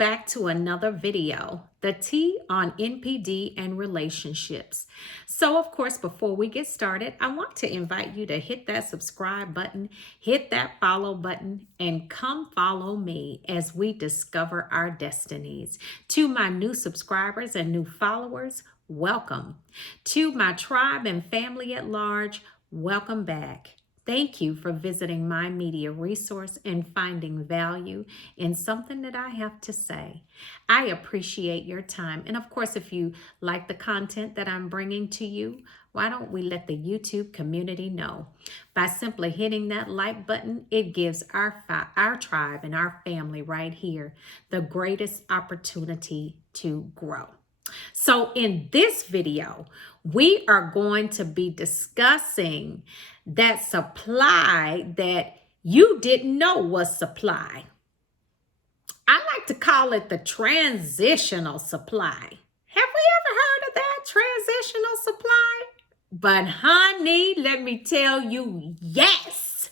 back to another video, the T on NPD and relationships. So of course, before we get started, I want to invite you to hit that subscribe button, hit that follow button, and come follow me as we discover our destinies. To my new subscribers and new followers, welcome. To my tribe and family at large, welcome back. Thank you for visiting my media resource and finding value in something that I have to say. I appreciate your time. And of course, if you like the content that I'm bringing to you, why don't we let the YouTube community know? By simply hitting that like button, it gives our tribe and our family right here the greatest opportunity to grow. So in this video, we are going to be discussing that supply that you didn't know was supply. I like to call it the transitional supply. Have we ever heard of that transitional supply? But honey, let me tell you, yes.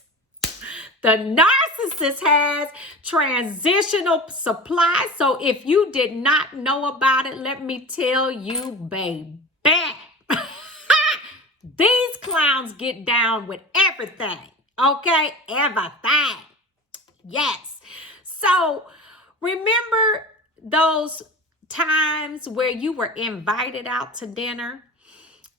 The narcissist has transitional supply. So if you did not know about it, let me tell you, baby. These clowns get down with everything. Okay? Everything. Yes. So remember those times where you were invited out to dinner?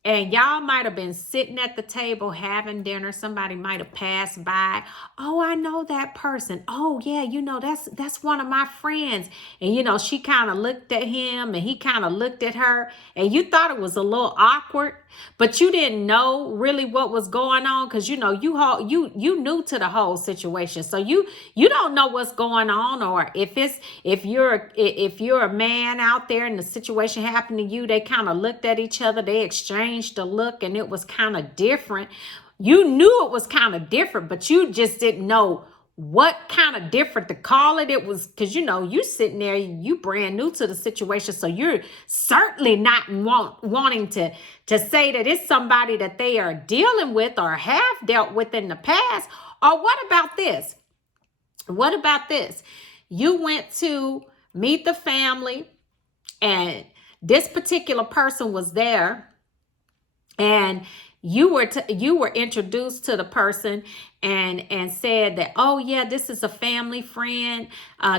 And y'all might have been sitting at the table having dinner. Somebody might have passed by. Oh, I know that person. Oh, yeah, you know, that's one of my friends. And, you know, she kind of looked at him and he kind of looked at her. And you thought it was a little awkward, but you didn't know really what was going on because, you know, you new to the whole situation. So you don't know what's going on, or if you're a man out there and the situation happened to you, they kind of looked at each other, they exchanged a look and it was kind of different. You knew it was kind of different, but you just didn't know what kind of different to call it. It was because, you know, you sitting there, you brand new to the situation. So you're certainly not wanting to say that it's somebody that they are dealing with or have dealt with in the past. Or what about this? What about this? You went to meet the family and this particular person was there. And you were introduced to the person and said that, oh yeah, this is a family friend.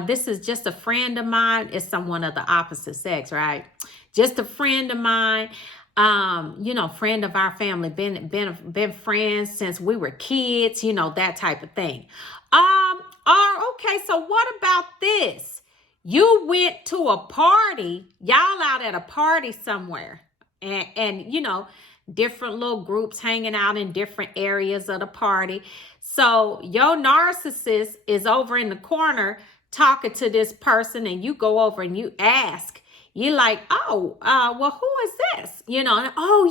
This is just a friend of mine. It's someone of the opposite sex, right? Just a friend of mine. You know, friend of our family, been friends since we were kids, you know, that type of thing. Okay, so what about this? You went to a party, y'all out at a party somewhere, and you know, different little groups hanging out in different areas of the party. So your narcissist is over in the corner talking to this person, and you go over and you ask, you're like, oh, well, who is this? You know, and, oh,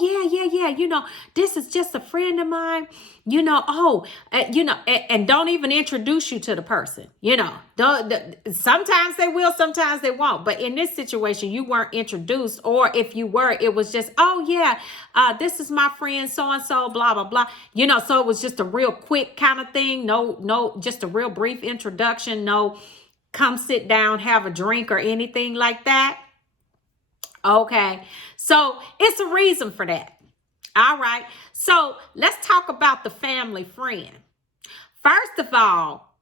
yeah. You know, this is just a friend of mine, you know, you know, and don't even introduce you to the person, you know, sometimes they will, sometimes they won't. But in this situation, you weren't introduced, or if you were, it was just, oh, yeah, this is my friend, so-and-so, blah, blah, blah. You know, so it was just a real quick kind of thing. No, just a real brief introduction. No, come sit down, have a drink or anything like that. Okay, so it's a reason for that. All right, so let's talk about the family friend. First of all,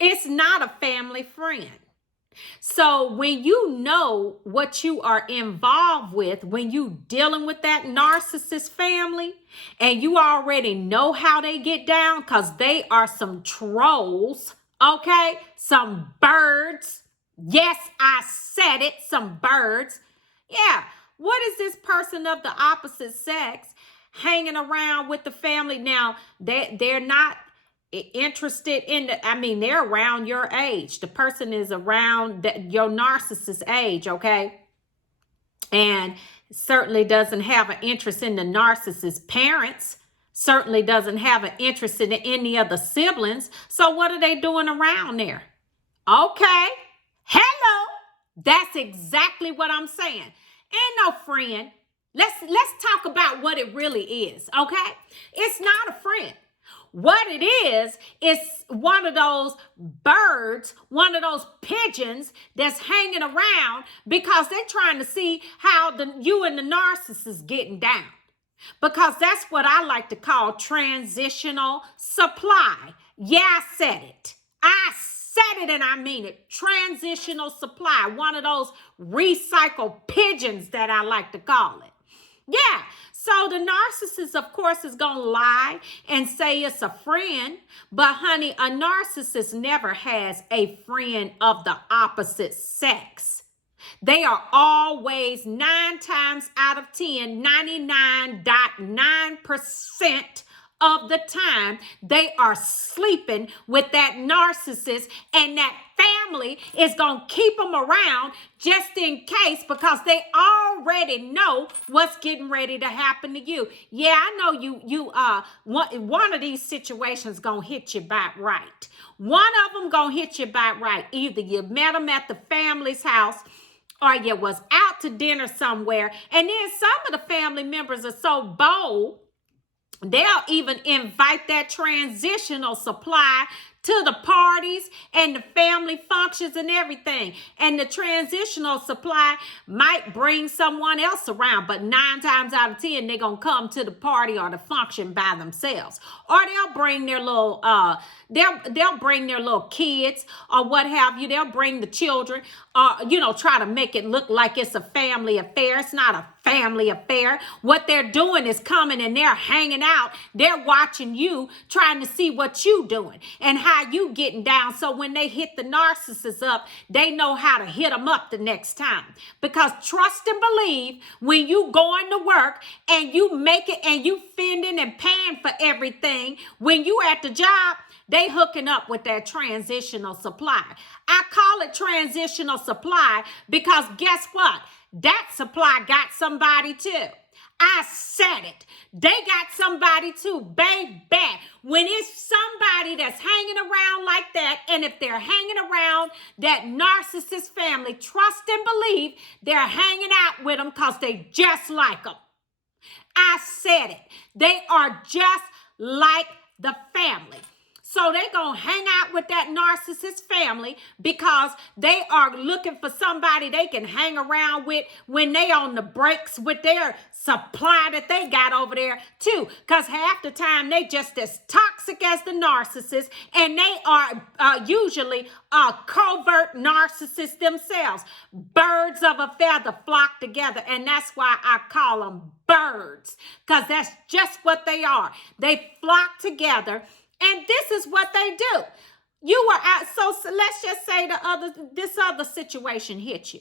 it's not a family friend. So when you know what you are involved with, when you dealing with that narcissist family, and you already know how they get down, because they are some trolls, okay, some birds. Yes, I said it, some birds. Yeah, what is this person of the opposite sex hanging around with the family? Now, they're not interested in they're around your age. The person is around your narcissist age, okay? And certainly doesn't have an interest in the narcissist parents. Certainly doesn't have an interest in any of the siblings. So what are they doing around there? Okay. Hello, that's exactly what I'm saying. Ain't no friend. Let's talk about what it really is, okay? It's not a friend. what it is one of those birds, one of those pigeons that's hanging around because they're trying to see how you and the narcissist getting down. Because that's what I like to call transitional supply. Yeah, I said it. I said it and I mean it. Transitional supply. One of those recycled pigeons that I like to call it. Yeah. So the narcissist, of course, is going to lie and say it's a friend. But honey, a narcissist never has a friend of the opposite sex. They are always 9 times out of 10, 99.9% of the time, they are sleeping with that narcissist, and that family is going to keep them around just in case, because they already know what's getting ready to happen to you. Yeah, I know one of these situations going to hit you back right. One of them going to hit you back right. Either you met them at the family's house, or you was out to dinner somewhere, and then some of the family members are so bold, they'll even invite that transitional supply to the parties and the family functions and everything. And the transitional supply might bring someone else around, but 9 times out of 10, they're going to come to the party or the function by themselves. Or they'll bring their little, they'll bring their little kids or what have you. They'll bring the children, try to make it look like it's a family affair. It's not a family affair. What they're doing is coming and they're hanging out. They're watching you, trying to see what you doing and how you getting down. So when they hit the narcissist up, they know how to hit them up the next time. Because trust and believe, when you going to work and you make it and you fending and paying for everything, when you at the job, they hooking up with that transitional supply. I call it transitional supply because guess what? That supply got somebody too. I said it. They got somebody too, baby. When it's somebody that's hanging around like that, and if they're hanging around that narcissist family, trust and believe they're hanging out with them because they just like them. I said it. They are just like the family. So they're going to hang out with that narcissist family because they are looking for somebody they can hang around with when they on the breaks with their supply that they got over there too. Because half the time they just as toxic as the narcissist, and they are usually covert narcissists themselves. Birds of a feather flock together, and that's why I call them birds, because that's just what they are. They flock together. And this is what they do. You were out, so let's just say this other situation hit you.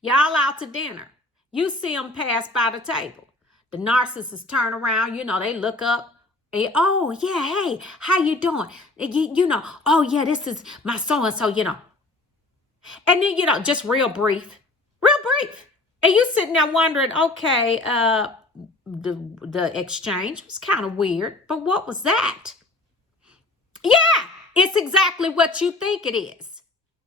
Y'all out to dinner. You see them pass by the table. The narcissists turn around, they look up. And, oh, yeah, hey, how you doing? Oh, yeah, this is my so-and-so, And then, just real brief. And you sitting there wondering, okay, the exchange was kind of weird, but what was that? Yeah, it's exactly what you think it is.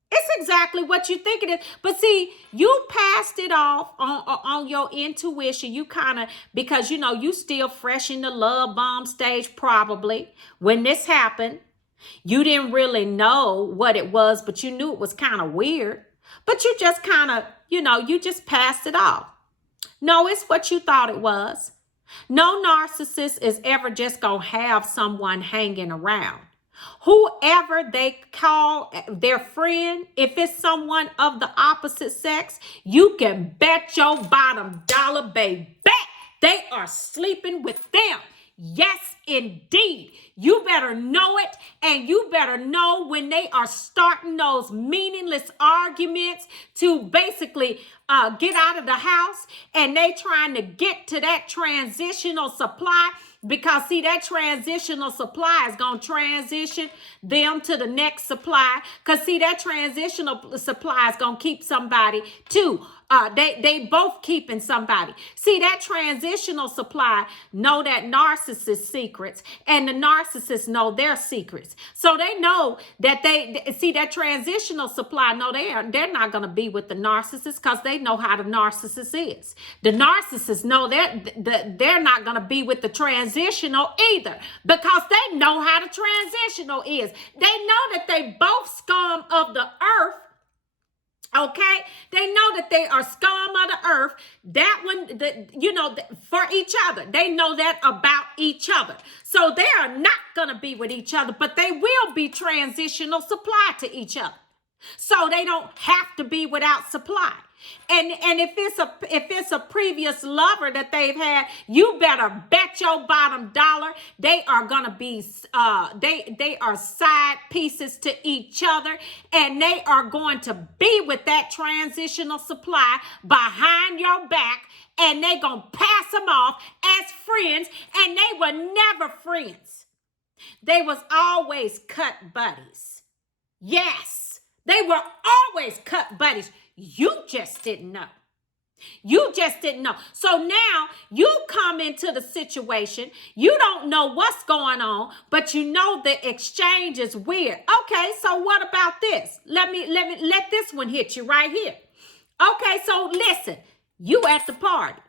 It's exactly what you think it is. But see, you passed it off on your intuition. You kind of, because you still fresh in the love bomb stage probably when this happened. You didn't really know what it was, but you knew it was kind of weird. But you just kind of, you just passed it off. No, it's what you thought it was. No narcissist is ever just going to have someone hanging around. Whoever they call their friend, if it's someone of the opposite sex, you can bet your bottom dollar, baby, they are sleeping with them. Yes, indeed. You better know it, and you better know when they are starting those meaningless arguments to basically get out of the house, and they trying to get to that transitional supply, because see, that transitional supply is going to transition them to the next supply, because see, that transitional supply is going to keep somebody too. They both keeping somebody. See, that transitional supply know that narcissist secrets, and the narcissists know their secrets. So they know that see that transitional supply know they're not going to be with the narcissist because they know how the narcissist is. The narcissists know they're not going to be with the transitional either because they know how the transitional is. They know that they both scum of the earth. Okay, they know that they are scum of the earth. That one, for each other. They know that about each other. So they are not going to be with each other, but they will be transitional supply to each other. So they don't have to be without supply. And if it's a previous lover that they've had, you better bet your bottom dollar they are gonna be they are side pieces to each other, and they are going to be with that transitional supply behind your back, and they gonna pass them off as friends, and they were never friends. They was always cut buddies. Yes, they were always cut buddies. You just didn't know. You just didn't know. So now you come into the situation. You don't know what's going on, but you know the exchange is weird. Okay, so what about this? Let this one hit you right here. Okay, so listen. You at the party.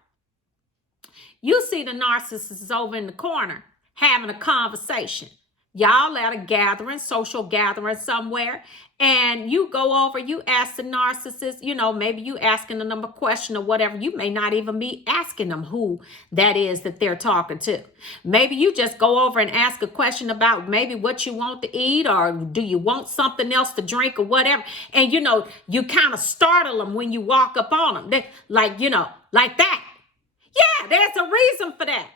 You see the narcissist over in the corner having a conversation. Y'all at a gathering, social gathering somewhere, and you go over, you ask the narcissist, maybe you asking them a question or whatever. You may not even be asking them who that is that they're talking to. Maybe you just go over and ask a question about maybe what you want to eat, or do you want something else to drink or whatever. And, you kind of startle them when you walk up on them. Like that. Yeah, there's a reason for that.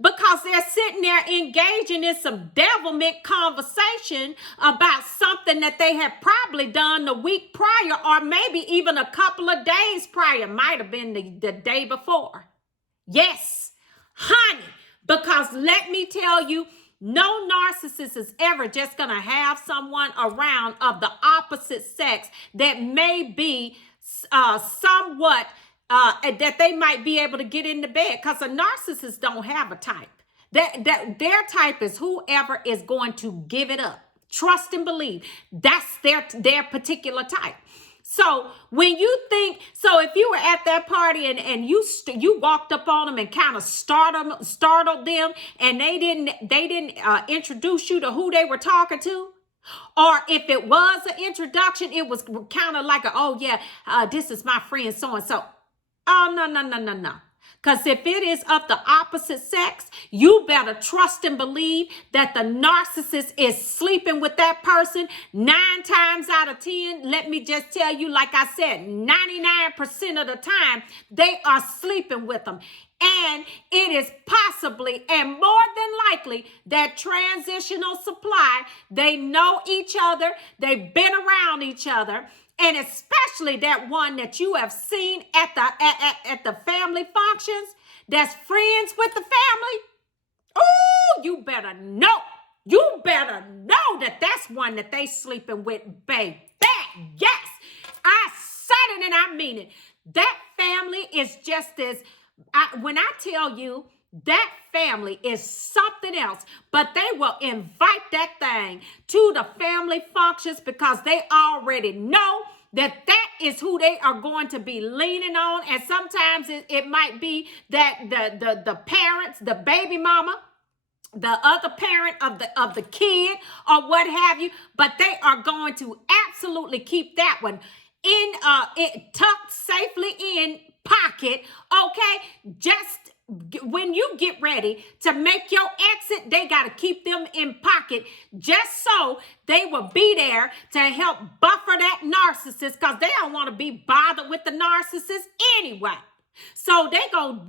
Because they're sitting there engaging in some devilment conversation about something that they had probably done the week prior, or maybe even a couple of days prior. Might have been the day before. Yes, honey, because let me tell you, no narcissist is ever just going to have someone around of the opposite sex that may be somewhat that they might be able to get into bed, because a narcissist don't have a type. That their type is whoever is going to give it up. Trust and believe. That's their particular type. So when you think, so if you were at that party and you walked up on them and kind of startled them, and they didn't introduce you to who they were talking to. Or if it was an introduction, it was kind of like this is my friend so-and-so. Oh, no. Because if it is of the opposite sex, you better trust and believe that the narcissist is sleeping with that person 9 times out of 10. Let me just tell you, like I said, 99% of the time, they are sleeping with them. And it is possibly and more than likely that transitional supply, they know each other, they've been around each other. And especially that one that you have seen at the family functions that's friends with the family. Oh, you better know. You better know that that's one that they sleeping with, babe. Yes, I said it and I mean it. That family is just as, when I tell you, that family is something else, but they will invite that thing to the family functions because they already know that is who they are going to be leaning on. And sometimes it might be that the parents, the baby mama, the other parent of the kid or what have you, but they are going to absolutely keep that one in it tucked safely in pocket. Okay, just when you get ready to make your exit, they got to keep them in pocket just so they will be there to help buffer that narcissist, because they don't want to be bothered with the narcissist anyway. So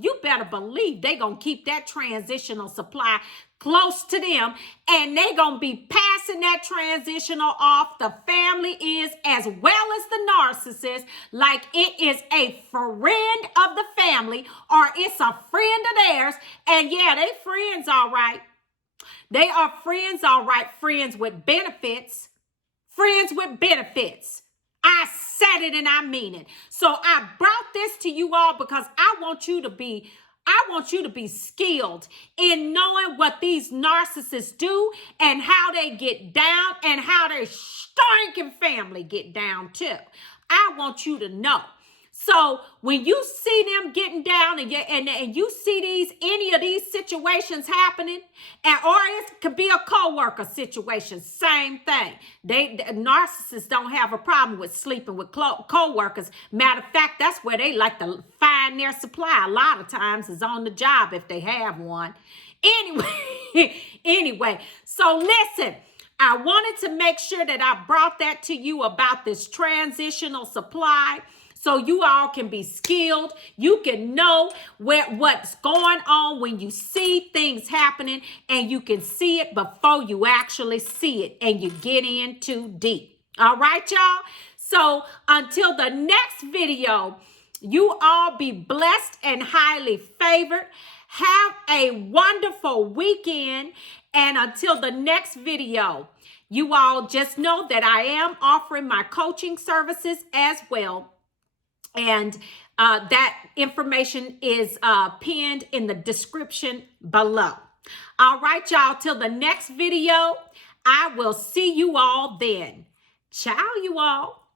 you better believe they going to keep that transitional supply close to them, and they going to be passing that transitional off. The family is, as well as the narcissist, like it is a friend of the family, or it's a friend of theirs. And yeah, they friends all right. They are friends all right. Friends with benefits. Friends with benefits. I said it and I mean it. So I brought this to you all because I want you to be skilled in knowing what these narcissists do and how they get down and how their stinking family get down too. I want you to know. So when you see them getting down and you see any of these situations happening, or it could be a coworker situation, same thing. Narcissists don't have a problem with sleeping with coworkers. Matter of fact, that's where they like to find their supply. A lot of times is on the job if they have one. Anyway, so listen. I wanted to make sure that I brought that to you about this transitional supply. So you all can be skilled. You can know what's going on when you see things happening, and you can see it before you actually see it and you get in too deep. All right, y'all? So until the next video, you all be blessed and highly favored. Have a wonderful weekend. And until the next video, you all just know that I am offering my coaching services as well. And that information is pinned in the description below. All right, y'all. Till the next video, I will see you all then. Ciao, you all.